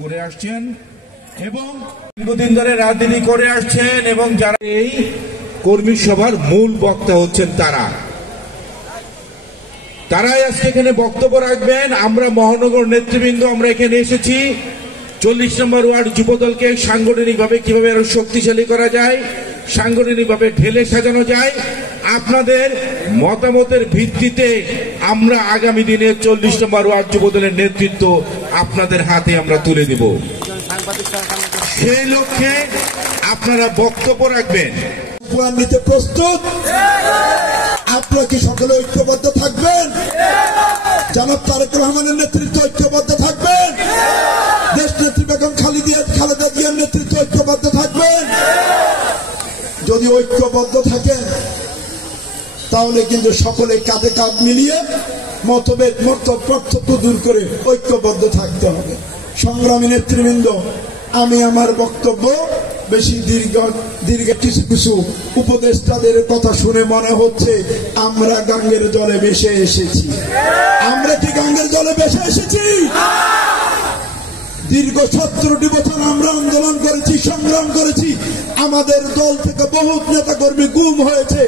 করে আসছেন এবং দীর্ঘদিন ধরে রাজনীতি করে আসছেন এবং যারা এই কর্মী সভার মূল বক্তা হচ্ছেন তারাই আজকে এখানে বক্তব্য রাখবেন। আমরা মহানগর নেতৃবৃন্দ আমরা এখানে এসেছি 40 নম্বর ওয়ার্ড যুবদলকে সাংগঠনিকভাবে কিভাবে আরো শক্তিশালী করা যায়, সাংগঠনিকভাবে ঢেলে সাজানো যায়, আপনাদের মতামতের ভিত্তিতে আমরা আগামী দিনে 40 নম্বর ওয়ার্ড যুবদলের নেতৃত্ব আপনাদের হাতে আমরা তুলে দেব। সেই লক্ষ্যে আপনারা বক্তব্য রাখবেন। নিতে প্রস্তুত? আপনারা কি সকলে ঐক্যবদ্ধ থাকবেন? জনাব তারেক রহমানের নেতৃত্বে ঐক্যবদ্ধ থাকবেন? দেশ নেত্রী বেগম খালেদা জিয়ার নেতৃত্বে ঐক্যবদ্ধ থাকবেন? যদি ঐক্যবদ্ধ থাকেন তাহলে কিন্তু সকলে কাঁধে কাঁধ মিলিয়ে মতভেদ পার্থক্য দূর করে ঐক্যবদ্ধ থাকতে হবে। সংগ্রামী নেতৃবৃন্দ, আমি আমার বক্তব্য বেশি দীর্ঘ কিছু উপদেষ্টাদের কথা শুনে মনে হচ্ছে আমরা গাঙ্গের জলে ভেসে এসেছি। আমরা কি গাঙ্গের জলে ভেসে এসেছি? দীর্ঘ 17টি বছর আমরা আন্দোলন করেছি, সংগ্রাম করেছি। আমাদের দল থেকে বহুত নেতা কর্মী গুম হয়েছে,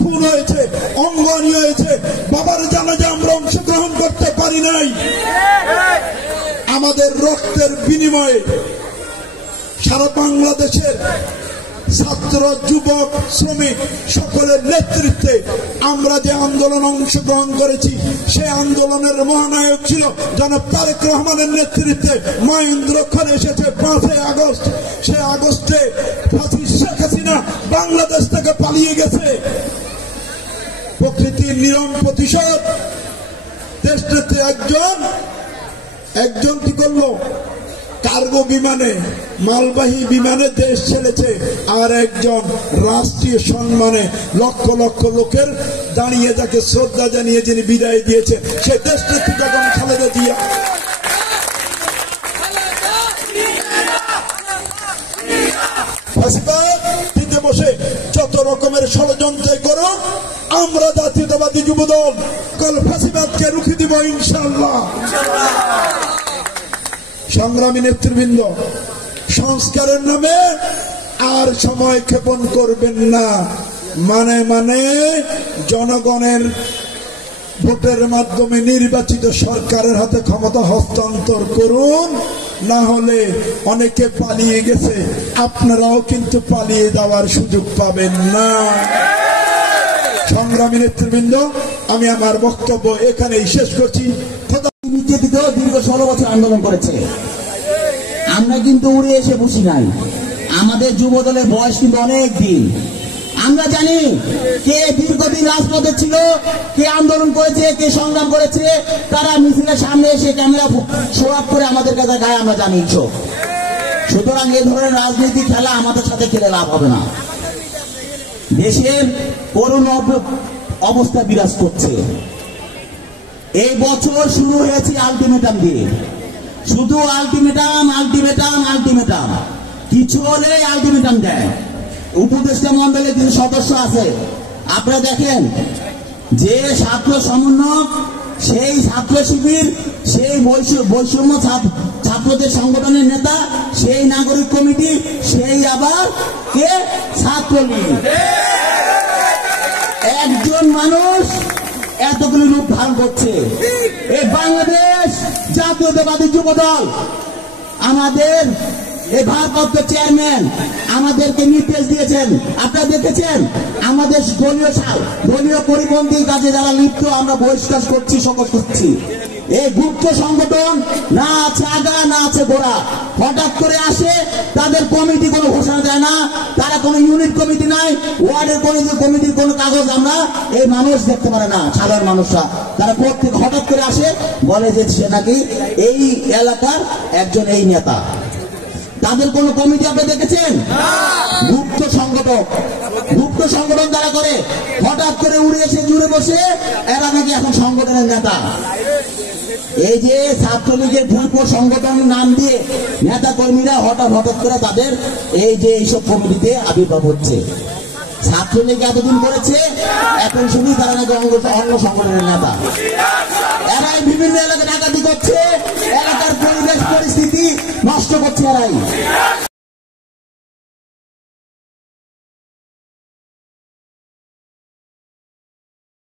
খুন হয়েছে, অঙ্গহানি হয়েছে। বাবার জানাজা আমরা অংশগ্রহণ করতে পারি নাই। আমাদের রক্তের বিনিময়ে সারা বাংলাদেশের ছাত্র, যুবক, শ্রমিক সকলের নেতৃত্বে আমরা যে আন্দোলন অংশগ্রহণ করেছি সেই আন্দোলনের মহানায়ক ছিল জনাব তারেক রহমানের নেতৃত্বে মহেন্দ্র খান এসেছে 5 আগস্ট। সেই আগস্টে শেখ হাসিনা বাংলাদেশ থেকে পালিয়ে গেছে। প্রকৃতির নিরম প্রতিশোধ দেশ নেত্রী একজন কি করলো, কার্গো বিমানে, মালবাহী বিমানে দেশ ছেড়েছে, আর একজন রাষ্ট্রীয় সম্মানে লক্ষ লক্ষ লোকের দাঁড়িয়ে যাকে শ্রদ্ধা জানিয়ে যিনি বিদায় দিয়েছে সে দেশ নেত্রী বেগম খালেদা জিয়া। ফাঁসিবাদীতে বসে যত রকমের ষড়যন্ত্র করো, আমরা জাতীয়তাবাদী যুবদল ফাঁসিবাদকে রুখে দিব ইনশাআল্লাহ। সংগ্রামী নেতৃবৃন্দ, সংস্কারের নামে আর সময় ক্ষেপণ করবেন না। মানে জনগণের ভোটের মাধ্যমে নির্বাচিত সরকারের হাতে ক্ষমতা হস্তান্তর করুন, না হলে অনেকে পালিয়ে গেছে, আপনারাও কিন্তু পালিয়ে যাওয়ার সুযোগ পাবেন না। সংগ্রামী নেতৃবৃন্দ, আমি আমার বক্তব্য এখানেই শেষ করছি। দীর্ঘ 16 বছর আন্দোলন করেছে, আমরা কিন্তু উড়ে এসে বসি নাই। আমাদের যুব দলের বয়স কিন্তু অনেক দিন। আমরা জানি কে দীর্ঘদিন রাজপথে ছিল, কে আন্দোলন করেছে, কে সংগ্রাম করেছে। তারা মিছিলের সামনে এসে ক্যামেরা শো আপ করে আমাদের কাছে গায়ে আমরা জানি। সুতরাং এই ধরনের রাজনীতি খেলা আমাদের সাথে খেলে লাভ হবে না। দেশের করুণ অবস্থা বিরাজ করছে। এই বছর শুরু হয়েছে আলটিমেটাম দিয়ে, শুধু আলটিমেটাম। কিছু হলে আলটিমেটাম দেয়। উপদেষ্টা মন্ডলে কিছু সদস্য আছে, আপনারা দেখেন, যে ছাত্র সমন্বয়ক, সেই ছাত্র শিবির, সেই বৈষম্য ছাত্রদের সংগঠনের নেতা, সেই নাগরিক কমিটি, সেই আবার কে ছাত্রলীগ। একজন মানুষ এতগুলো রূপ ধারণ করছে। এই বাংলাদেশ জাতীয়তাবাদী যুবদল, আমাদের এই ভারপ্রাপ্ত চেয়ারম্যান আমাদেরকে নির্দেশ দিয়েছেন, আপনারা দেখেছেন। আমাদের দলীয় পরিপন্থী কাজে যারা লিপ্ত আমরা বহিষ্কার করছি, সকল করছি। এই গুপ্ত সংগঠন না আছে আগা, না আছে গোড়া, হঠাৎ করে আসে। তাদের কমিটি কোনো ঘোষণা দেয় না, তারা কোনো ইউনিট কমিটি নাই, ওয়ার্ডের কমিটির কোনো কাগজ আমরা এই মানুষ দেখতে পারে না। সাধারণ মানুষরা তারা প্রত্যেক হঠাৎ করে আসে, বলে যে সে নাকি এই এলাকার একজন এই নেতা। তাদের কোন কমিটি আপনি দেখেছেন? গুপ্ত সংগঠন তারা করে, হঠাৎ করে উড়ে এসে জুড়ে বসে এরা নাকি এখন সংগঠনের নেতা। এই যে ছাত্রলীগের ভুলপুর সংগঠনের নাম দিয়ে নেতা কর্মীরা হঠাৎ করে তাদের এই যে এইসব কমিটিতে আবির্ভাব হচ্ছে। ছাত্রলীগ এতদিন করেছে, এখন শুধু তারা নাকি অন্য সংগঠনের নেতা। এরাই বিভিন্ন এলাকায় ডাকাতি করছে, এলাকার পরিবেশ পরিস্থিতি নষ্ট করছে এরাই।